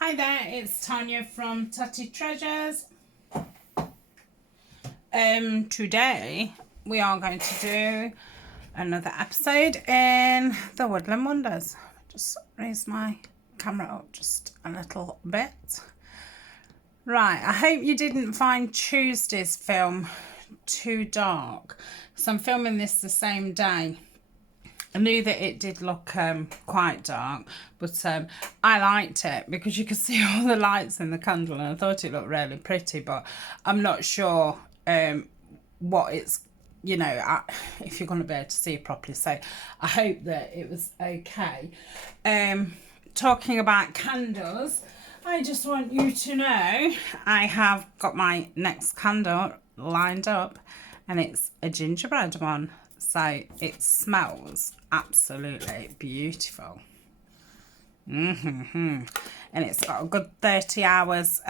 Hi there, it's Tania from Tatty Treasures. Today we are going to do another episode in the Woodland Wonders. Just raise my camera up just a little bit. Right, I hope you didn't find Tuesday's film too dark. So I'm filming this the same day. I knew that it did look quite dark, but I liked it because you could see all the lights in the candle and I thought it looked really pretty, but I'm not sure what it's, you know, if you're going to be able to see it properly. So I hope that it was okay. Talking about candles, I just want you to know I have got my next candle lined up and it's a gingerbread one. So it smells absolutely beautiful. And it's got a good 30 hours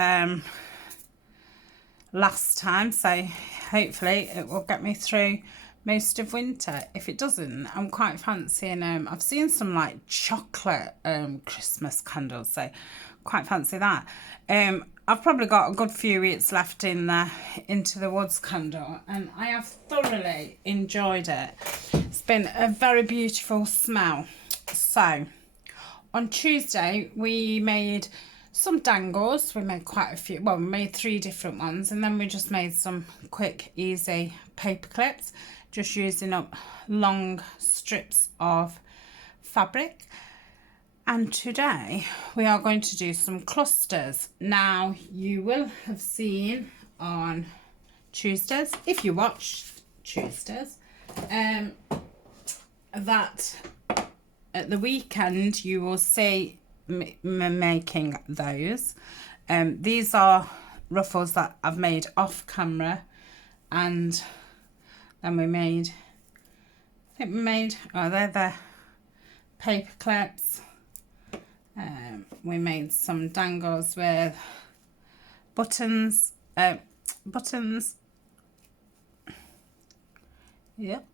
last time, so hopefully it will get me through most of winter. If it doesn't, I'm quite fancying I've seen some like chocolate Christmas candles, so quite fancy that. I've probably got a good few weeks left in the Into the Woods candle and I have thoroughly enjoyed it. It's been a very beautiful smell. So on Tuesday we made some dangles. We made quite a few, well, we made 3 different ones, and then we just made some quick easy paper clips, just using up long strips of fabric. And today we are going to do some clusters. Now you will have seen on Tuesdays, if you watch Tuesdays, that at the weekend you will see me making those. These are ruffles that I've made off camera, and then we made, oh, they're the paper clips. We made some dangles with buttons, yep.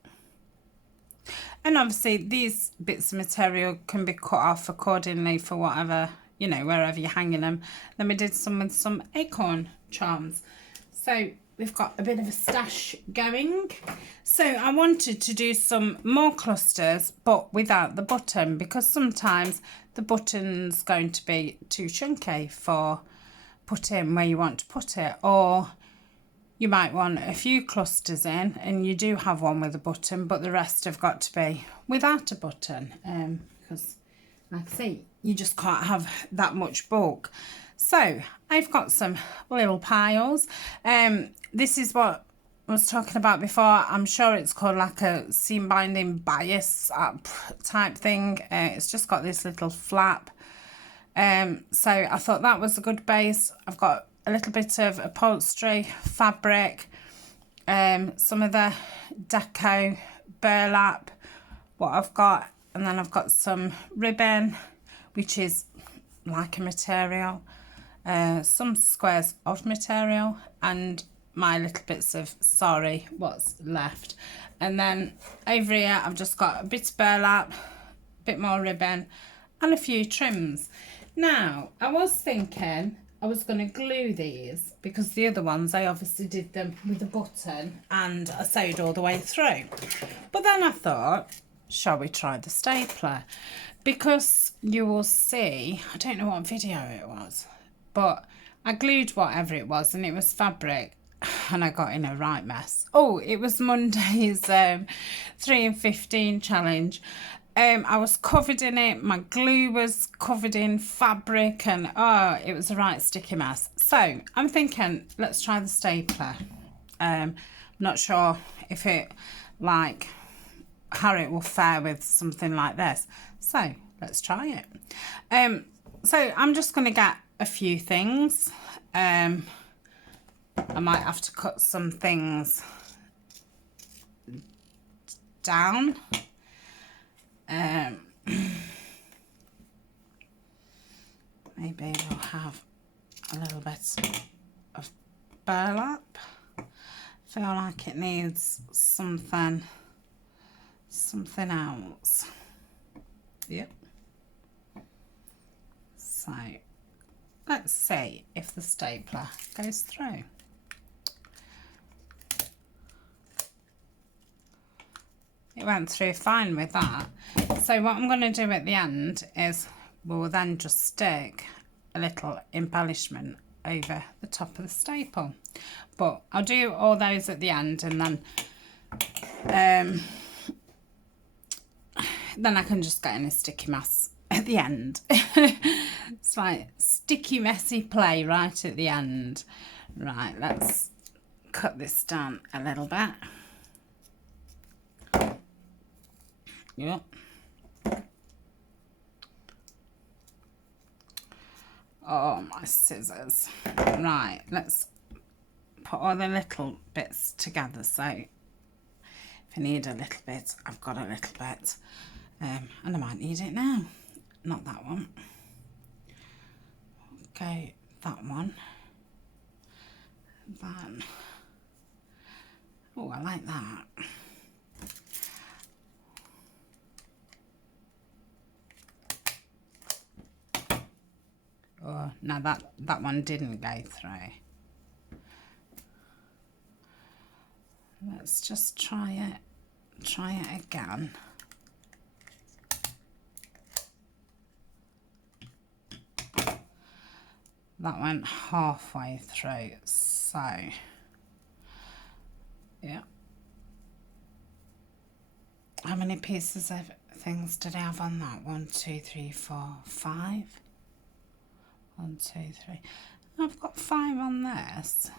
And obviously these bits of material can be cut off accordingly for whatever, you know, wherever you're hanging them. Then we did some with some acorn charms. So we've got a bit of a stash going. So I wanted to do some more clusters, but without the button, because sometimes the button's going to be too chunky for putting where you want to put it, or you might want a few clusters in and you do have one with a button, but the rest have got to be without a button, because like I say, you just can't have that much bulk. So I've got some little piles. This is what I was talking about before. I'm sure it's called like a seam binding bias type thing. It's just got this little flap. So I thought that was a good base. I've got a little bit of upholstery fabric, some of the deco burlap, what I've got, and then I've got some ribbon, which is like a material, some squares of material, and my little bits of Sari, what's left. And then over here I've just got a bit of burlap, a bit more ribbon, and a few trims. Now I was thinking I was going to glue these, because the other ones I obviously did them with a button and I sewed all the way through. But then I thought, shall we try the stapler? Because you will see, I don't know what video it was, but I glued whatever it was and it was fabric and I got in a right mess. Oh, it was Monday's 3 in 15 challenge. I was covered in it, my glue was covered in fabric, and oh, it was a right sticky mess. So I'm thinking, let's try the stapler. I'm not sure if it, like, how it will fare with something like this. So let's try it. So I'm just going to get a few things. I might have to cut some things down. Maybe we'll have a little bit of burlap. I feel like it needs something else. Yep. So let's see if the stapler goes through. It went through fine with that. So what I'm going to do at the end is we'll then just stick a little embellishment over the top of the staple. But I'll do all those at the end, and then I can just get in a sticky mess at the end. It's like sticky messy play right at the end. Right, let's cut this down a little bit. Yep. Oh, my scissors. Right, let's put all the little bits together. So if I need a little bit, I've got a little bit. And I might need it now. Not that one. Okay, that one. Then, oh, I like that. Oh, now that one didn't go through. Let's just try it again. That went halfway through, so yeah. How many pieces of things did I have on that? 1, 2, 3, 4, 5. 1, 2, 3. I've got 5 on this.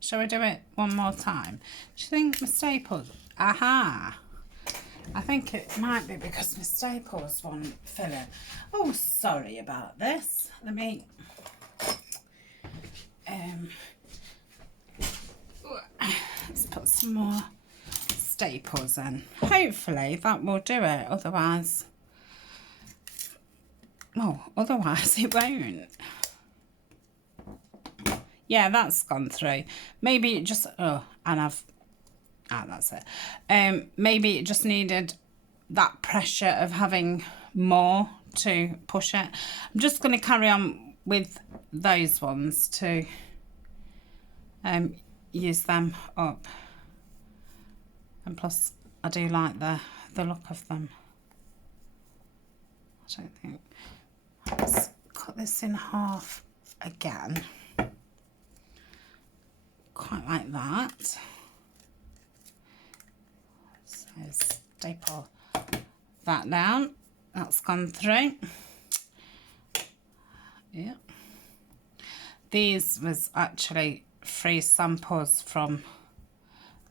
Shall we do it one more time? Do you think my staples? Aha! I think it might be because my staples won't fill in. Oh, sorry about this. Let me. Let's put some more staples in. Hopefully that will do it. Otherwise, otherwise it won't. Yeah, that's gone through. Maybe it just, that's it. Maybe it just needed that pressure of having more to push it. I'm just going to carry on with those ones to use them up. And plus, I do like the look of them. I don't think. Let's cut this in half again. Quite like that. So staple that down. That's gone through. Yeah. These was actually free samples from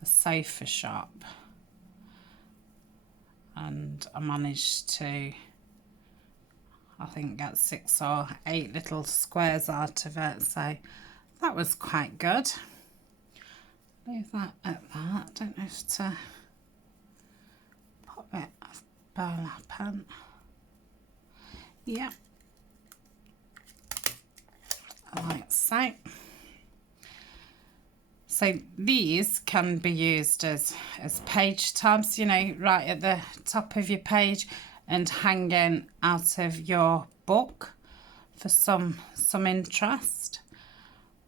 a sofa shop, and I managed to, I think, get 6 or 8 little squares out of it, so that was quite good. Leave that at that. Don't know if to pop it of burlap in. Yeah, like so. So these can be used as page tabs, you know, right at the top of your page and hanging out of your book for some interest,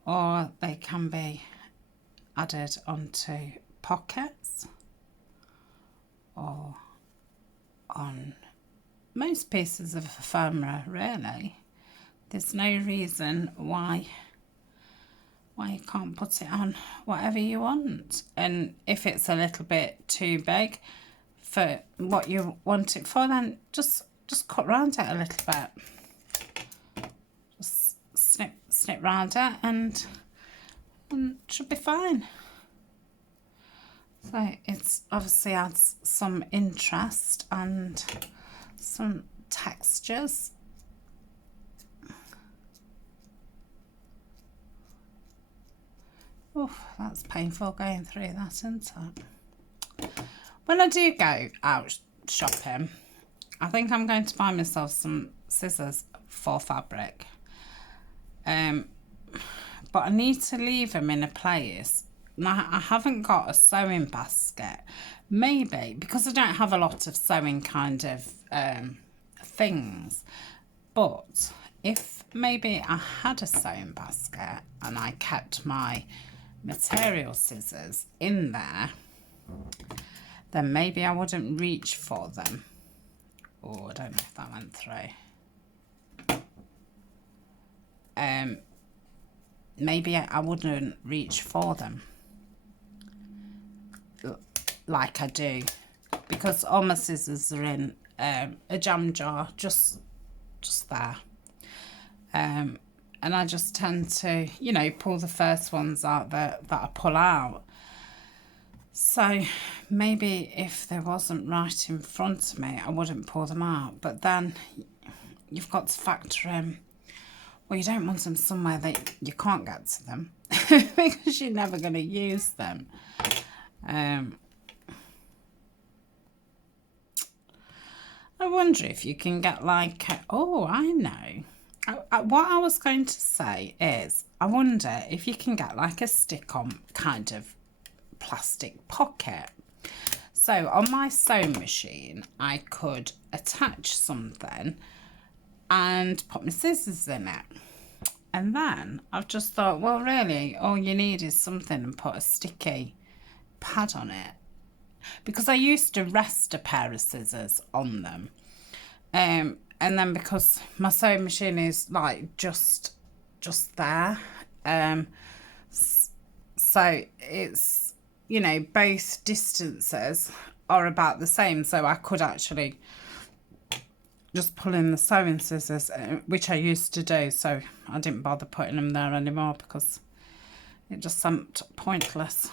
or they can be added onto pockets or on most pieces of ephemera, really. There's no reason why you can't put it on whatever you want. And if it's a little bit too big for what you want it for, then just cut round it a little bit. Just snip round it and it should be fine. So it's obviously adds some interest and some textures. Oh, that's painful going through that, isn't it? When I do go out shopping, I think I'm going to buy myself some scissors for fabric. But I need to leave them in a place. Now, I haven't got a sewing basket. Maybe because I don't have a lot of sewing kind of things. But if maybe I had a sewing basket and I kept my material scissors in there, then maybe I wouldn't reach for them. Oh, I don't know if that went through. Maybe I wouldn't reach for them like I do, because all my scissors are in a jam jar just there, and I just tend to, you know, pull the first ones out that I pull out. So maybe if there wasn't right in front of me, I wouldn't pull them out. But then you've got to factor in, well, you don't want them somewhere that you can't get to them because you're never going to use them. I wonder if you can get like, oh, I know. What I was going to say is, I wonder if you can get like a stick-on kind of plastic pocket. So on my sewing machine, I could attach something and put my scissors in it. And then I've just thought, well, really, all you need is something and put a sticky pad on it. Because I used to rest a pair of scissors on them. And then because my sewing machine is like just there. So it's, you know, both distances are about the same. So I could actually just pull in the sewing scissors, which I used to do, so I didn't bother putting them there anymore because it just seemed pointless.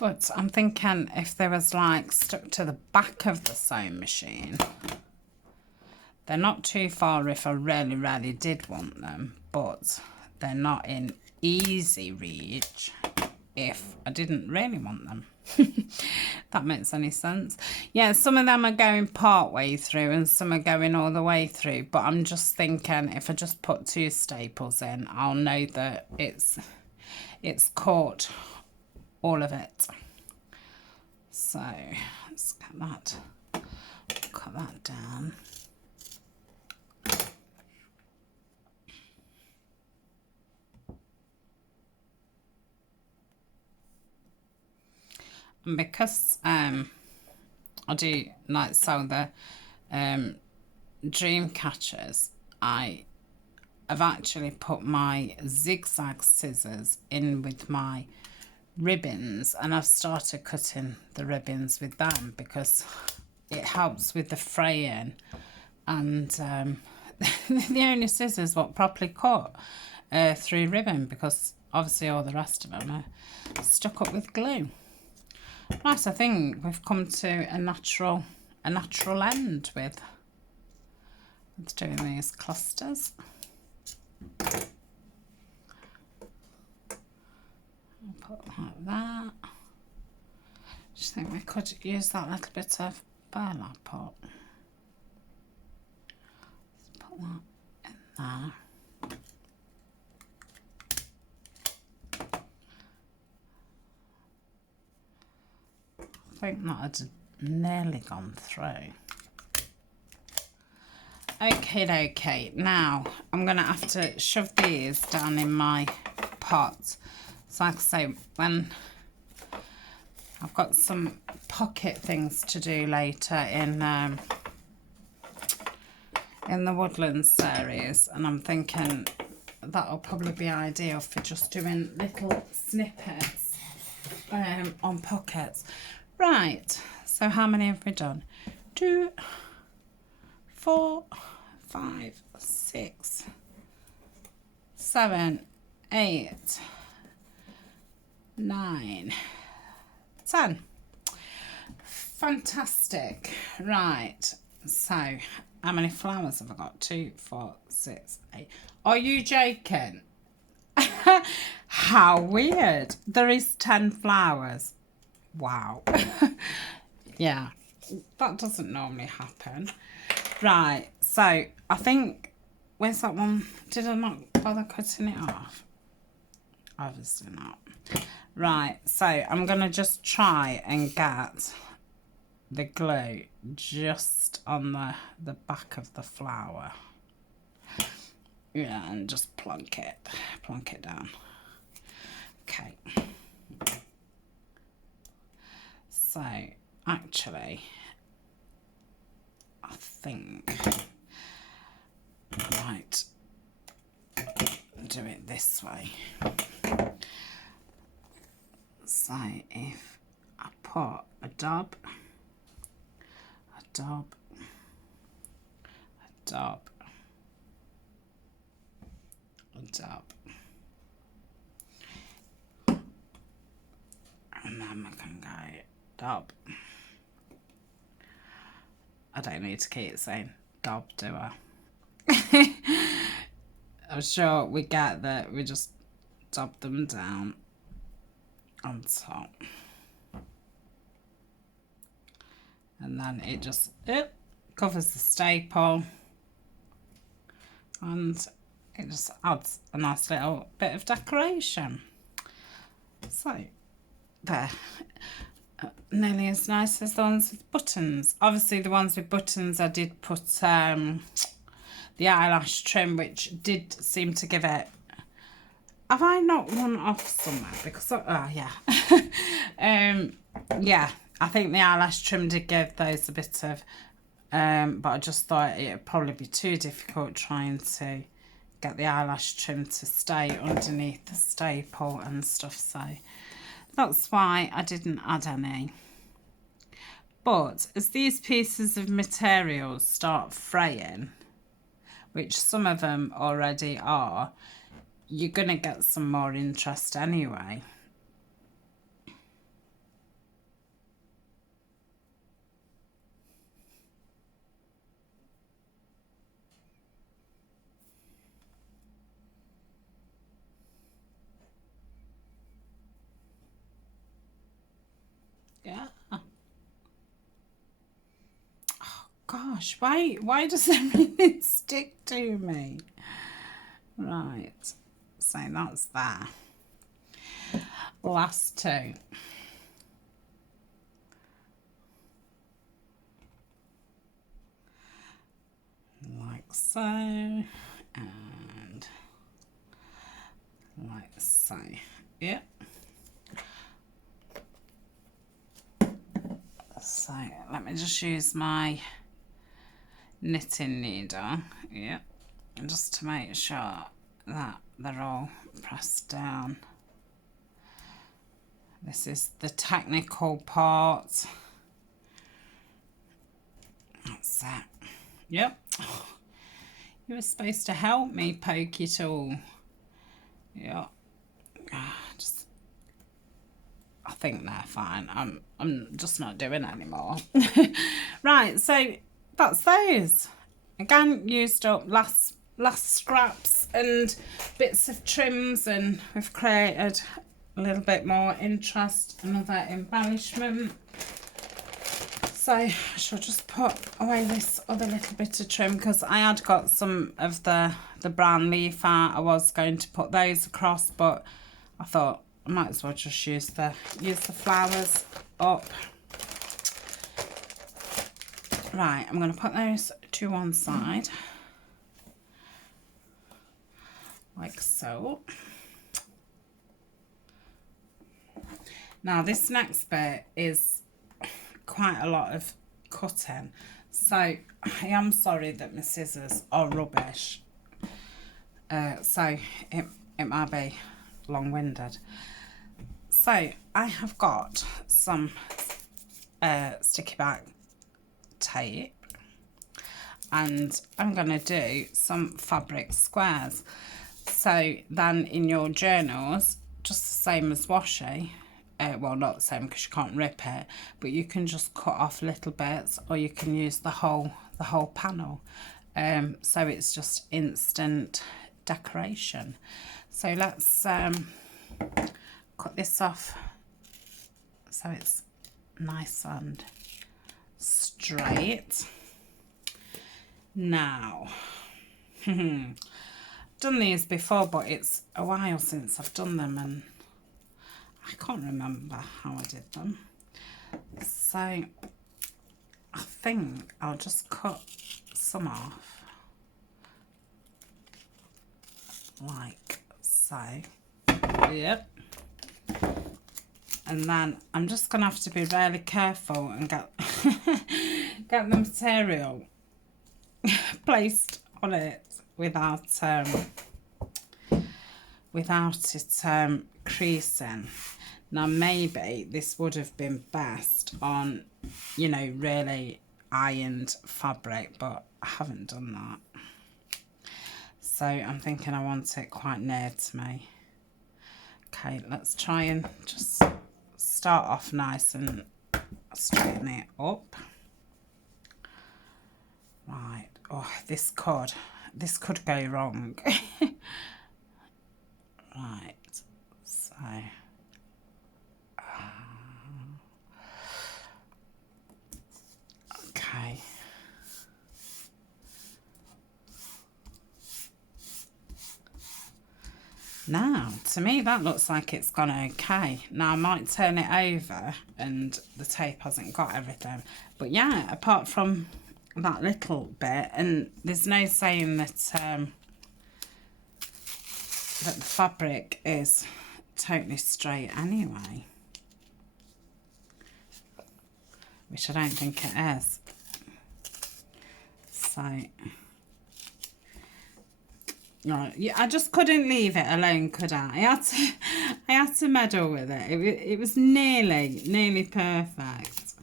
But I'm thinking if they was like stuck to the back of the sewing machine, they're not too far if I really did want them, but they're not in easy reach if I didn't really want them. That makes any sense. Yeah, some of them are going part way through and some are going all the way through, but I'm just thinking if I just put 2 staples in, I'll know that it's caught all of it. So let's get that, cut that down. And because I do like sew the dream catchers, I have actually put my zigzag scissors in with my ribbons, and I've started cutting the ribbons with them because it helps with the fraying, and the only scissors what properly cut through ribbon, because obviously all the rest of them are stuck up with glue. Right, I think we've come to a natural end with doing these clusters. Put like that. Just think we could use that little bit of burlap pot. Let's put that in there. I think that had nearly gone through. Okay, now I'm going to have to shove these down in my pot. So like I say, when I've got some pocket things to do later in the Woodland series, and I'm thinking that'll probably be ideal for just doing little snippets on pockets. Right, so how many have we done? 2, 4, 5, 6, 7, 8, 9, 10. Fantastic. Right, so how many flowers have I got? 2, 4, 6, 8. Are you joking? How weird. There is 10 flowers. Wow. Yeah, that doesn't normally happen. Right, so I think, where's that one? Did I not bother cutting it off? Obviously not. Right, so I'm going to just try and get the glue just on the back of the flower. Yeah, and just plonk it down. Okay. So, actually, I think I might do it this way. So, if I put a dab, a dab, a dab, a dab, and then we can go dab. I don't need to keep saying dab, do I? I'm sure we get that. We just dab them down on top. And then it just covers the staple. And it just adds a nice little bit of decoration. So, there. Nearly as nice as the ones with buttons. Obviously, the ones with buttons, I did put the eyelash trim, which did seem to give it... Have I knocked one off somewhere? Because, oh, yeah. Yeah, I think the eyelash trim did give those a bit of... but I just thought it would probably be too difficult trying to get the eyelash trim to stay underneath the staple and stuff, so that's why I didn't add any. But as these pieces of material start fraying, which some of them already are, you're going to get some more interest anyway. Yeah. Oh gosh, why does everything stick to me? Right, so that's that. Last two. Like so, and like so. Yep. So let me just use my knitting needle, yep, just to make sure that they're all pressed down. This is the technical part. That's that. Yep. You were supposed to help me poke it all. Yeah. Just, I think they're fine. I'm just not doing it anymore. Right, so that's those. Again, used up last scraps and bits of trims, and we've created a little bit more interest, another embellishment. So I shall just put away this other little bit of trim, because I had got some of the brown leaf out. I was going to put those across, but I thought I might as well just use the flowers up. Right, I'm going to put those to one side, like so. Now this next bit is quite a lot of cutting, so I am sorry that my scissors are rubbish, so it might be long-winded. So I have got some sticky back tape, and I'm going to do some fabric squares. So then in your journals, just the same as washi, well, not the same because you can't rip it, but you can just cut off little bits, or you can use the whole panel. So it's just instant decoration. So let's cut this off so it's nice and straight. Now, done these before, but it's a while since I've done them, and I can't remember how I did them. So I think I'll just cut some off. like so. Yep. And then I'm just going to have to be really careful and get get the material placed on it without it creasing. Now maybe this would have been best on, you know, really ironed fabric, but I haven't done that. So I'm thinking I want it quite near to me. Okay, let's try and just start off nice and straighten it up. Right. Oh, this could go wrong. Right. So. Okay. Now, to me, that looks like it's gone okay. Now, I might turn it over and the tape hasn't got everything. But yeah, apart from that little bit, and there's no saying that that the fabric is totally straight anyway. Which I don't think it is. So... Right, yeah, I just couldn't leave it alone, could I? I had to meddle with it. It was nearly perfect.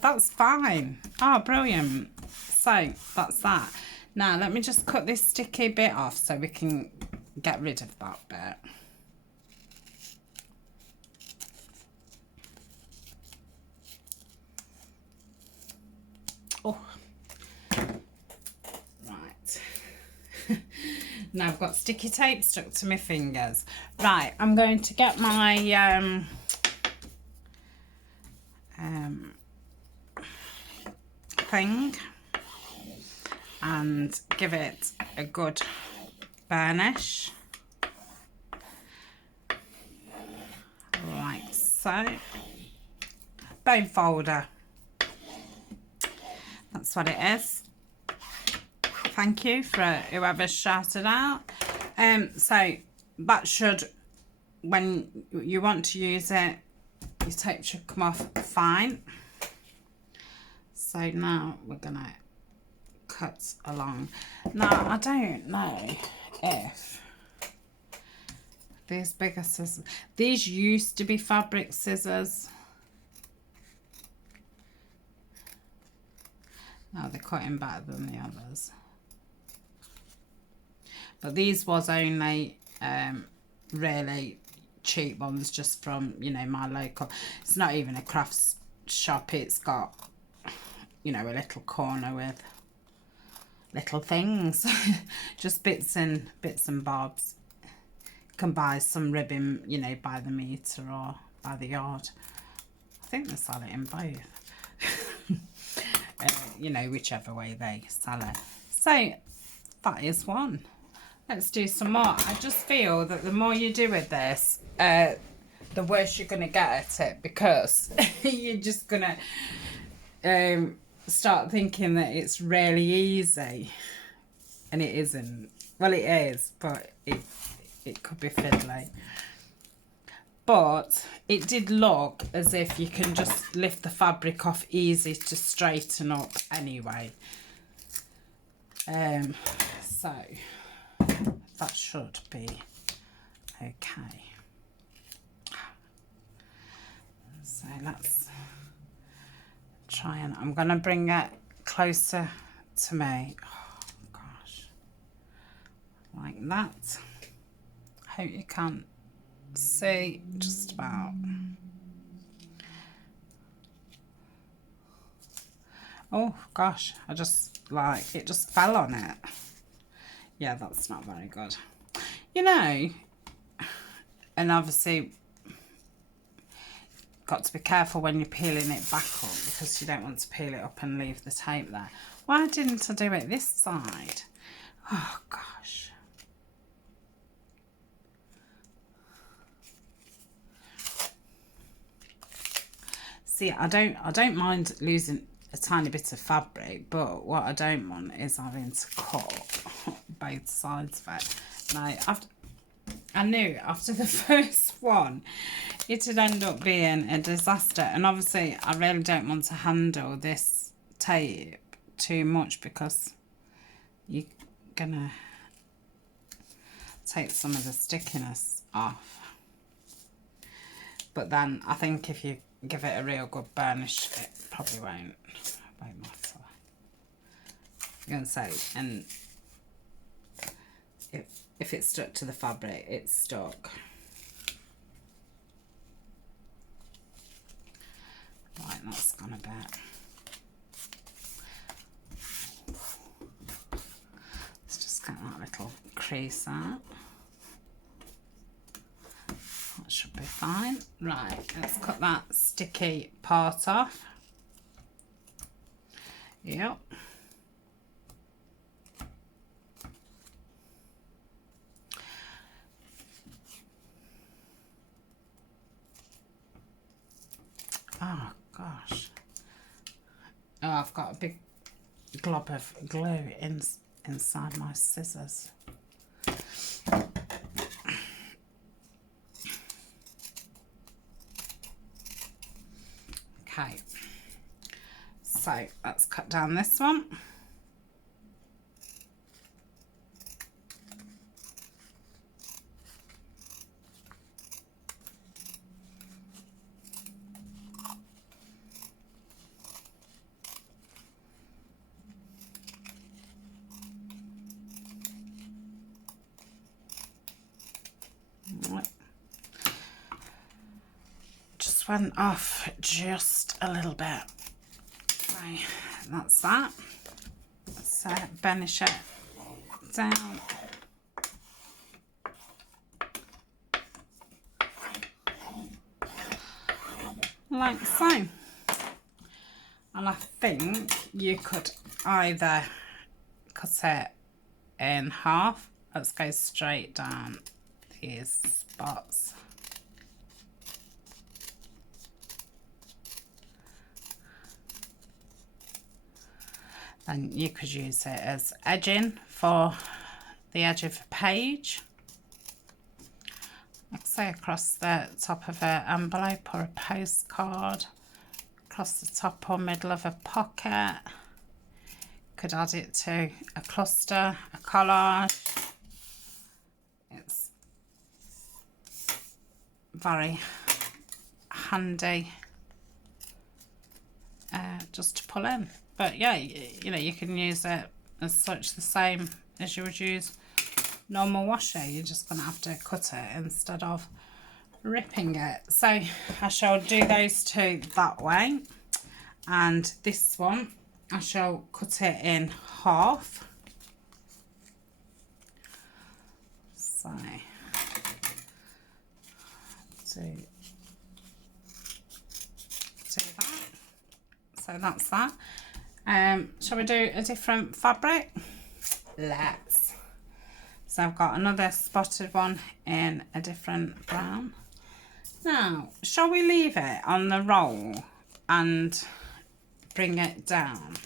That's fine. Oh, brilliant. So that's that. Now let me just cut this sticky bit off so we can get rid of that bit. Oh. Now I've got sticky tape stuck to my fingers. Right, I'm going to get my thing and give it a good burnish. Like so. Bone folder. That's what it is. Thank you for whoever shouted out. So that should, when you want to use it, your tape should come off fine. So now we're gonna cut along. Now I don't know if these bigger scissors, these used to be fabric scissors. Now they're cutting better than the others. But these was only really cheap ones, just from, you know, my local. It's not even a crafts shop. It's got, you know, a little corner with little things, just bits and bobs. You can buy some ribbon, you know, by the metre or by the yard. I think they sell it in both. You know, whichever way they sell it. So that is one. Let's do some more. I just feel that the more you do with this, the worse you're going to get at it, because you're just going to start thinking that it's really easy. And it isn't. Well, it is, but it could be fiddly. But it did look as if you can just lift the fabric off easy to straighten up anyway. So that should be okay. So let's try, and I'm going to bring it closer to me. Oh gosh, like that. Hope you can see just about. Oh gosh, I just, like, it just fell on it. Yeah, that's not very good. You know, and obviously got to be careful when you're peeling it back up, because you don't want to peel it up and leave the tape there. Why didn't I do it this side? Oh gosh. See, I don't mind losing a tiny bit of fabric, but what I don't want is having to cut both sides of it. Now, I knew after the first one it would end up being a disaster, and obviously I really don't want to handle this tape too much because you're gonna take some of the stickiness off. But then I think if you give it a real good burnish, it probably won't matter. I'm going to say, and if it's stuck to the fabric, it's stuck. Right, that's gone a bit. Let's just get that little crease out. That should be fine. Right, let's cut that sticky part off. Yep. Oh gosh. Oh, I've got a big glob of glue inside my scissors. Okay, so let's cut down this one. Just went off just a little bit. So that's that. So burnish it down. Like so. And I think you could either cut it in half. Let's go straight down these spots. And you could use it as edging for the edge of a page. Like say across the top of an envelope or a postcard, across the top or middle of a pocket. Could add it to a cluster, a collage. It's very handy just to pull in. But yeah, you know, you can use it as such the same as you would use normal washi. You're just going to have to cut it instead of ripping it. So I shall do those two that way. And this one, I shall cut it in half. So, do that. So that's that. Shall we do a different fabric? Let's. So I've got another spotted one in a different brown. Now, shall we leave it on the roll and bring it down?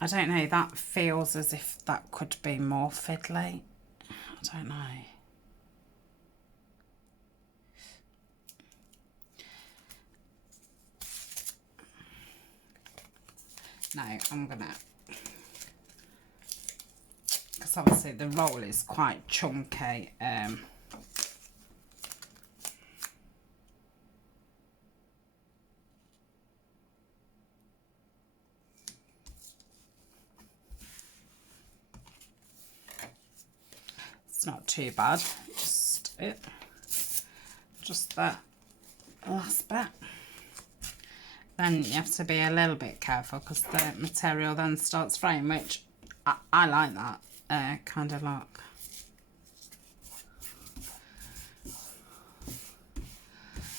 I don't know, that feels as if that could be more fiddly. I don't know. No, I'm gonna, because obviously the roll is quite chunky. It's not too bad, just that last bit. Then you have to be a little bit careful because the material then starts fraying, which I like that kind of look.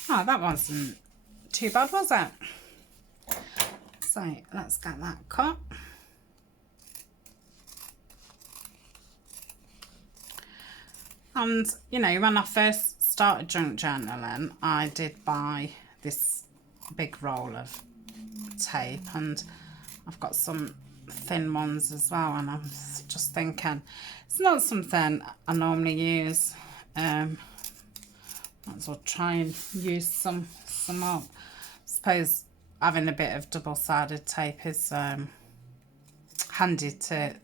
Oh, that wasn't too bad, was it? So let's get that cut. And, you know, when I first started junk journaling, I did buy this big roll of tape, and I've got some thin ones as well, and I'm just thinking it's not something I normally use. Might as well try and use some up. I suppose having a bit of double-sided tape is handy to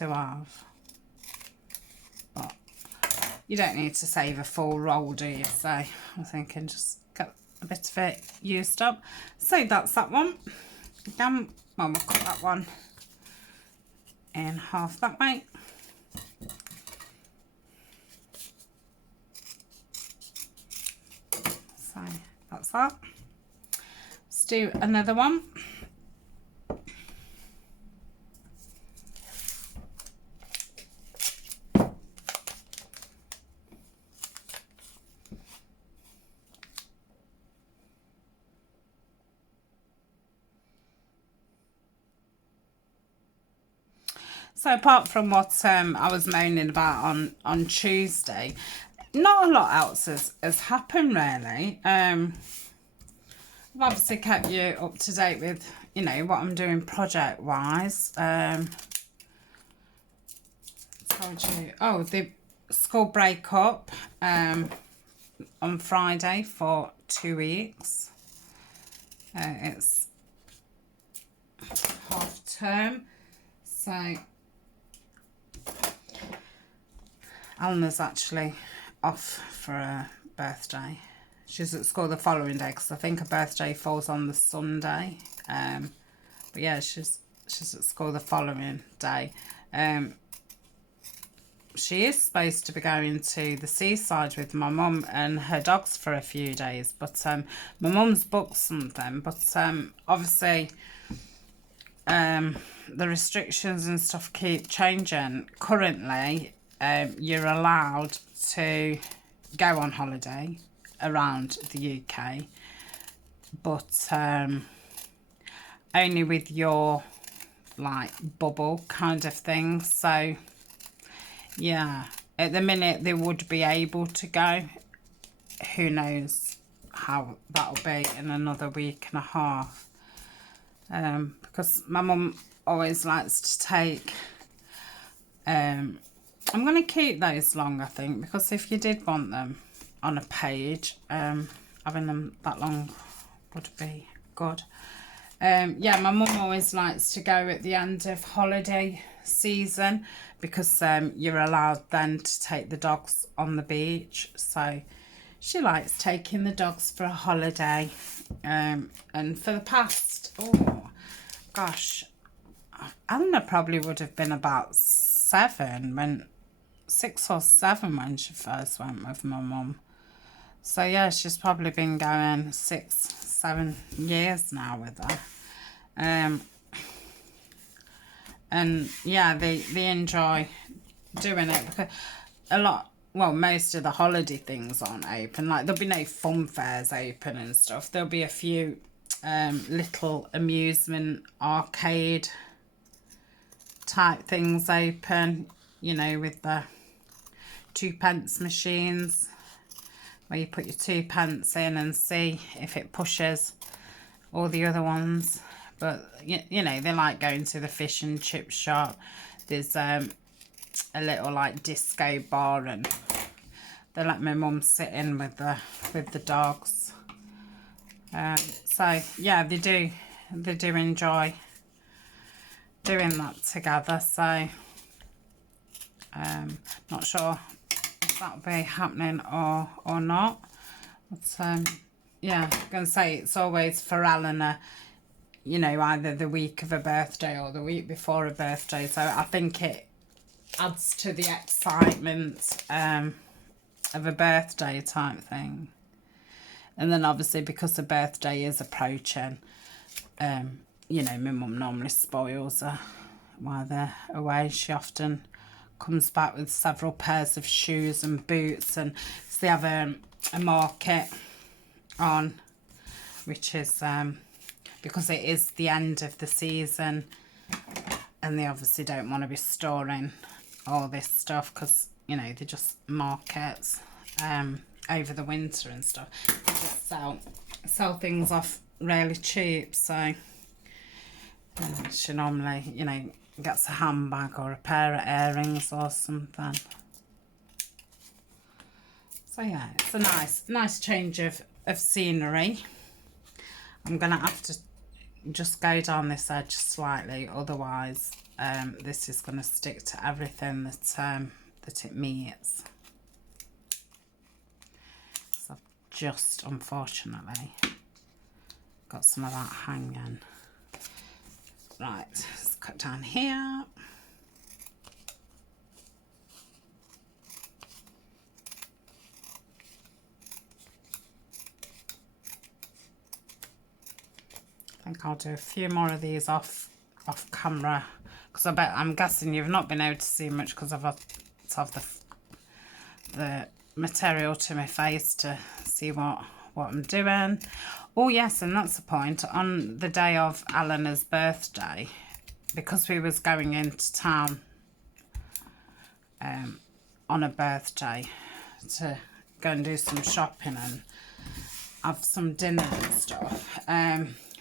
have, but you don't need to save a full roll, do you? So I'm thinking just get a bit of it used up. So that's that one. Again, well, we'll cut that one in half that way. So that's that. Let's do another one. So apart from what I was moaning about on Tuesday, not a lot else has happened really. I've obviously kept you up to date with, you know, what I'm doing project wise. Told you, oh, the school break up on Friday for 2 weeks. It's half term, so Alma's actually off for a birthday. She's at school the following day because I think her birthday falls on the Sunday. But yeah, she's at school the following day. She is supposed to be going to the seaside with my mum and her dogs for a few days, but my mum's booked something. But obviously the restrictions and stuff keep changing. Currently, you're allowed to go on holiday around the UK, but only with your like bubble kind of thing. So yeah, at the minute they would be able to go. Who knows how that'll be in another week and a half, because my mum always likes to take I'm going to keep those long, I think, because if you did want them on a page, having them that long would be good. Yeah, my mum always likes to go at the end of holiday season because you're allowed then to take the dogs on the beach. So she likes taking the dogs for a holiday. And for the past, oh gosh, Anna probably would have been about 6 or 7 when she first went with my mum. So yeah, she's probably been going 6-7 years now with her. And yeah, they enjoy doing it because most of the holiday things aren't open. Like there'll be no fun fairs open and stuff. There'll be a few little amusement arcade type things open, you know, with the 2p machines where you put your 2p in and see if it pushes all the other ones. But you know, they like going to the fish and chip shop. There's a little like disco bar, and they let my mum sit in with the dogs. So yeah, they do enjoy doing that together. So not sure if that'll be happening or not, but yeah, I'm gonna say it's always for Eleanor, you know, either the week of a birthday or the week before a birthday. So I think it adds to the excitement of a birthday type thing. And then obviously because the birthday is approaching, you know, my mum normally spoils her while they're away. She often comes back with several pairs of shoes and boots, and so they have a market on, which is because it is the end of the season, and they obviously don't want to be storing all this stuff because, you know, they just markets over the winter and stuff. They just sell things off really cheap. So And she normally, you know, gets a handbag or a pair of earrings or something. So yeah, it's a nice change of scenery. I'm gonna have to just go down this edge slightly, otherwise this is gonna stick to everything that it meets. So I've just unfortunately got some of that hanging. Right, let's cut down here. I think I'll do a few more of these off camera, because I'm guessing you've not been able to see much because I've had to have the material to my face to see what I'm doing. Oh yes, and that's the point. On the day of Eleanor's birthday, because we was going into town on a birthday to go and do some shopping and have some dinner and stuff,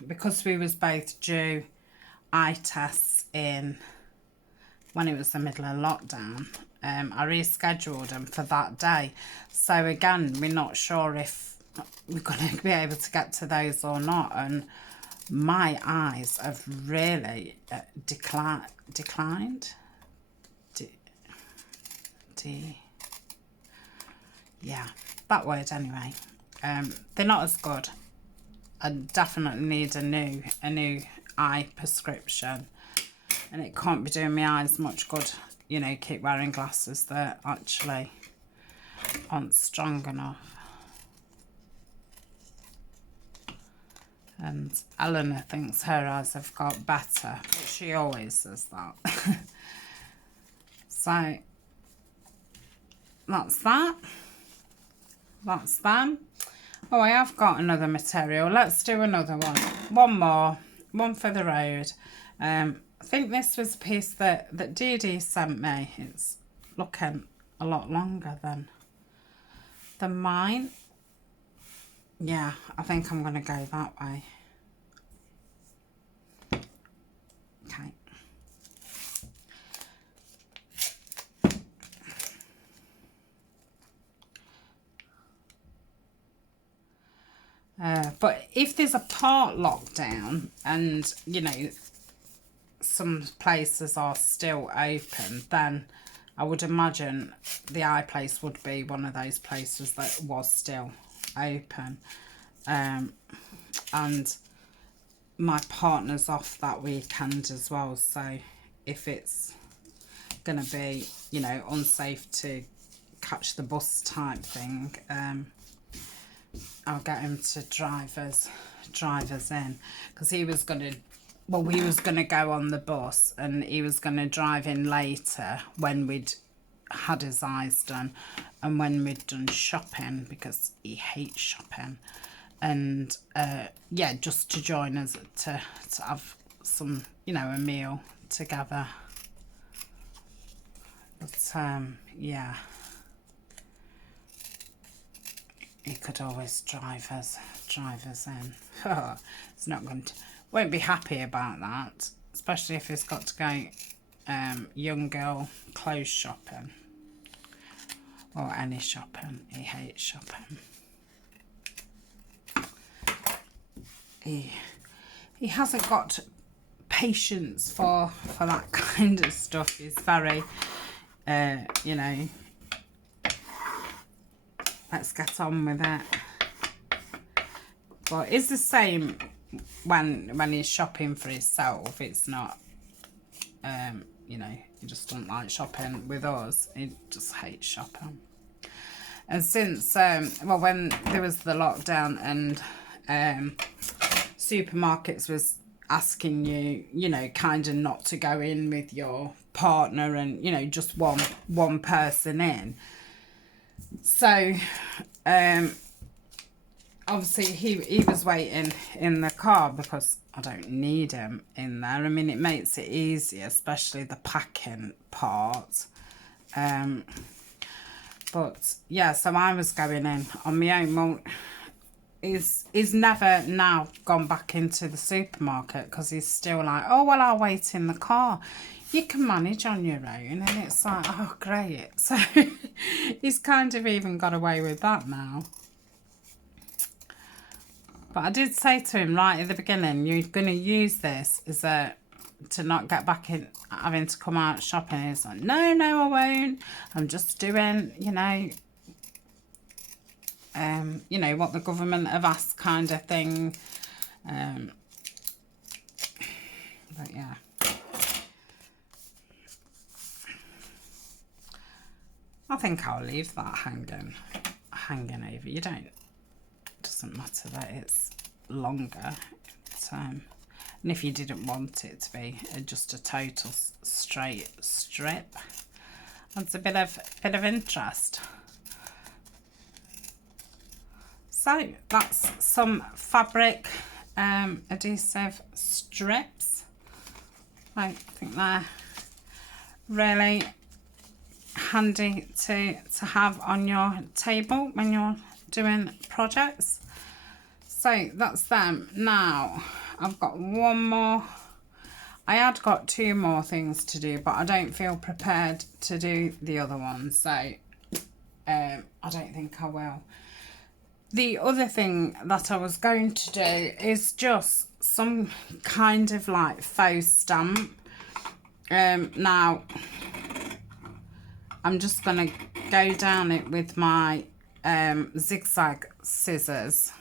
because we was both due eye tests in when it was the middle of lockdown, I rescheduled them for that day. So again, we're not sure if we're going to be able to get to those or not, and my eyes have really declined. Yeah, that word anyway. They're not as good. I definitely need a new eye prescription, and it can't be doing my eyes much good, you know, keep wearing glasses that actually aren't strong enough. And Eleanor thinks her eyes have got better, but she always says that. So that's that. That's them. Oh, I have got another material. Let's do another one. One more. One for the road. I think this was a piece that Dee Dee sent me. It's looking a lot longer than mine. Yeah, I think I'm going to go that way. Okay. But if there's a part lockdown and, you know, some places are still open, then I would imagine the eye place would be one of those places that was still open. And my partner's off that weekend as well, so if it's going to be, you know, unsafe to catch the bus type thing, I'll get him to drive us in, because he was going to, well, we was going to go on the bus and he was going to drive in later when we'd had his eyes done and when we'd done shopping, because he hates shopping. And yeah, just to join us to have some, you know, a meal together. But yeah, he could always drive us in. It's not going to, won't be happy about that, especially if he's got to go young girl clothes shopping or any shopping. He hates shopping. He hasn't got patience for that kind of stuff. He's very you know, let's get on with it. But it's the same when he's shopping for himself. It's not you know, he just doesn't like shopping with us. He just hates shopping. And since well, when there was the lockdown and supermarkets was asking you, you know, kind of not to go in with your partner and, you know, just one person in. So obviously he was waiting in the car because I don't need him in there. I mean, it makes it easier, especially the packing part. But yeah, so I was going in on my own. Well, he's never now gone back into the supermarket because he's still like, oh, well, I'll wait in the car. You can manage on your own. And it's like, oh, great. So he's kind of even got away with that now. But I did say to him right at the beginning, you're going to use this as a, to not get back in having to come out shopping. He's like, no, I won't. I'm just doing, you know, what the government have asked kind of thing. But yeah. I think I'll leave that hanging over. You don't, doesn't matter that it's longer. And if you didn't want it to be just a total straight strip, that's a bit of interest. So that's some fabric adhesive strips. I think they're really handy to have on your table when you're doing projects. So that's them. Now I've got one more. I had got two more things to do, but I don't feel prepared to do the other one, so I don't think I will. The other thing that I was going to do is just some kind of like faux stamp. Now I'm just going to go down it with my zigzag scissors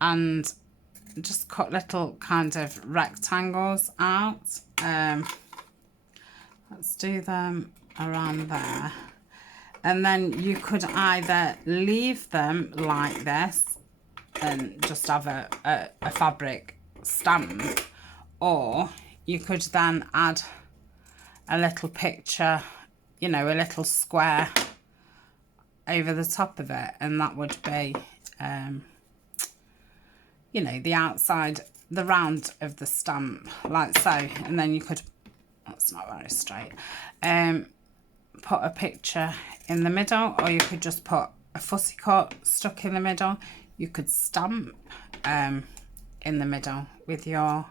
and just cut little kind of rectangles out. Let's do them around there. And then you could either leave them like this and just have a fabric stamp, or you could then add a little picture, you know, a little square over the top of it, and that would be, you know, the outside, the round of the stamp, like so. And then you could, that's not very straight, put a picture in the middle, or you could just put a fussy cut stuck in the middle. You could stamp in the middle with your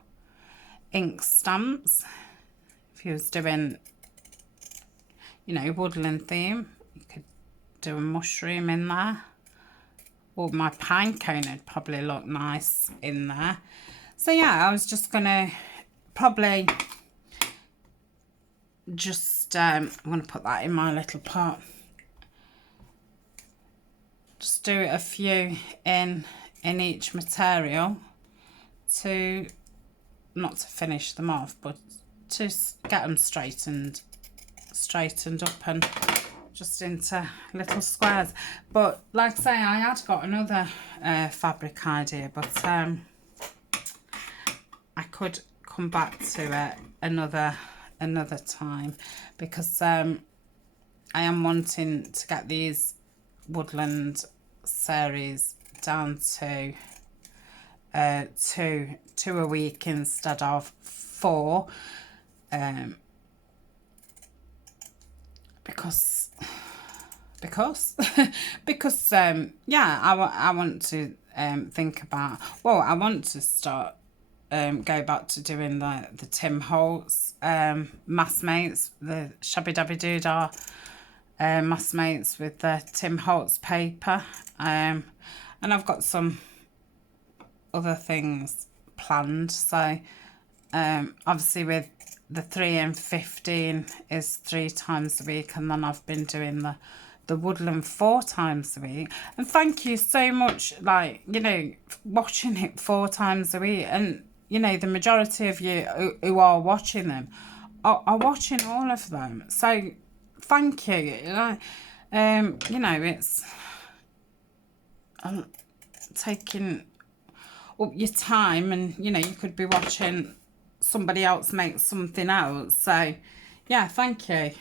ink stamps. If you was doing, you know, woodland theme, you could do a mushroom in there, or my pine cone would probably look nice in there. So yeah, I was just gonna probably just I'm gonna put that in my little pot. Just do a few in each material to, not to finish them off, but to get them straightened up and just into little squares. But like I say, I had got another fabric idea, but I could come back to it another time, because I am wanting to get these Woodland series down to two a week instead of 4, because yeah, I want to think about, well, I want to start go back to doing the Tim Holtz mass mates, the Shabby Dabby Doodah mass mates with the Tim Holtz paper, and I've got some other things planned. So obviously with the 3 and 15 is 3 times a week, and then I've been doing the Woodland 4 times a week. And thank you so much, like, you know, watching it 4 times a week. And you know, the majority of you who are watching them are watching all of them, so thank you. You know, it's taking up your time, and you know, you could be watching somebody else make something else, so yeah, thank you.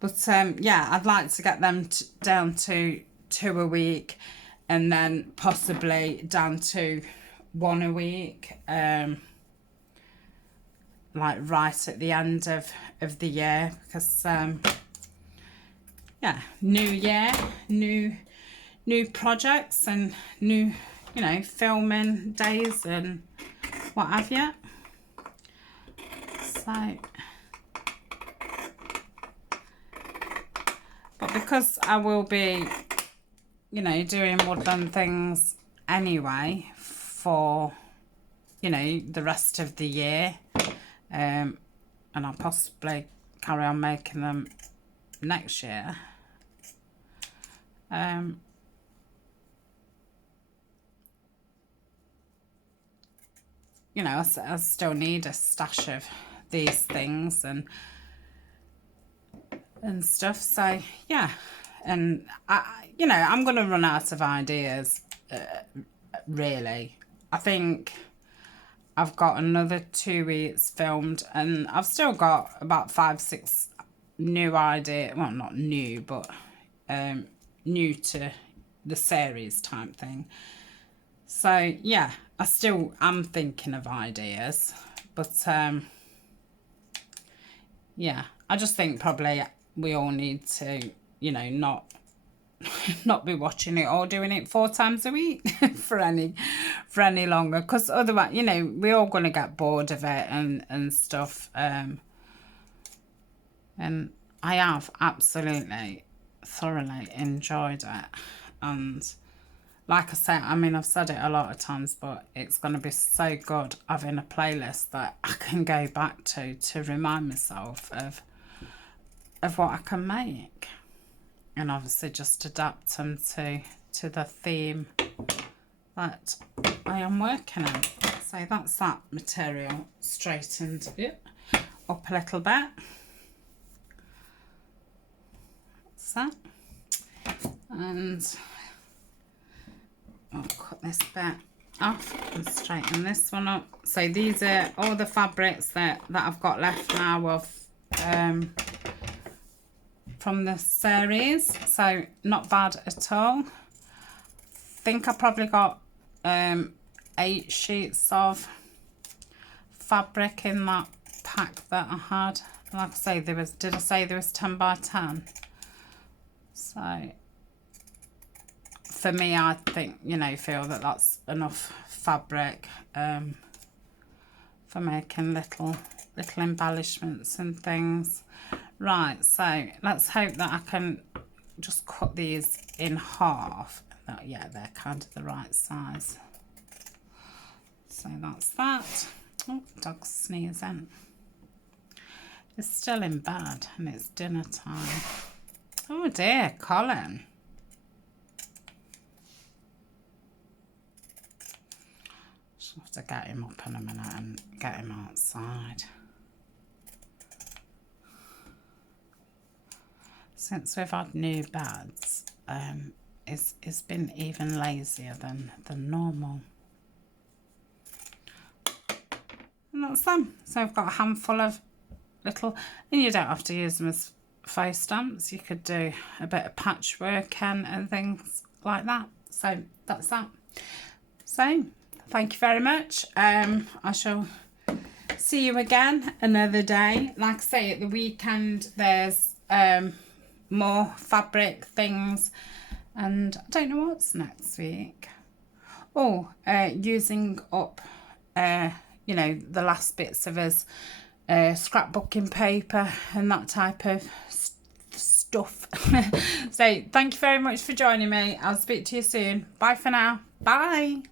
But yeah, I'd like to get them down to 2 a week, and then possibly down to 1 a week, like right at the end of the year, because yeah, new year, new new projects and new, you know, filming days and what have you. So, but because I will be, you know, doing woodland things anyway for, you know, the rest of the year, and I'll possibly carry on making them next year, you know, I still need a stash of these things and stuff. So yeah, and you know, I'm gonna run out of ideas, really. I think I've got another 2 weeks filmed, and I've still got about 5-6 new ideas. Well, not new, but new to the series type thing. So yeah, I still am thinking of ideas, but yeah, I just think probably we all need to, you know, not be watching it or doing it 4 times a week for any longer, because otherwise, you know, we're all going to get bored of it and stuff. And I have absolutely thoroughly enjoyed it, and like I say, I mean, I've said it a lot of times, but it's going to be so good having a playlist that I can go back to remind myself of what I can make. And obviously just adapt them to the theme that I am working on. So that's that material straightened up a little bit. So, and I'll cut this bit off and straighten this one up. So these are all the fabrics that I've got left now of from the series, so not bad at all. I think I probably got 8 sheets of fabric in that pack that I had. Like I say, did I say there was 10 by 10? So for me, I think, you know, feel that that's enough fabric for making little embellishments and things. Right, so let's hope that I can just cut these in half. Yeah, they're kind of the right size. So that's that. Oh, dog's sneezing. It's still in bed and it's dinner time. Oh dear, Colin. Just have to get him up in a minute and get him outside. Since we've had new beds, it's been even lazier than normal. And that's them. So I've got a handful of little, and you don't have to use them as face stamps. You could do a bit of patchwork and things like that. So that's that. So thank you very much. I shall see you again another day. Like I say, at the weekend there's more fabric things, and I don't know what's next week. Oh, using up you know, the last bits of his scrapbooking paper and that type of stuff. So thank you very much for joining me. I'll speak to you soon. Bye for now. Bye.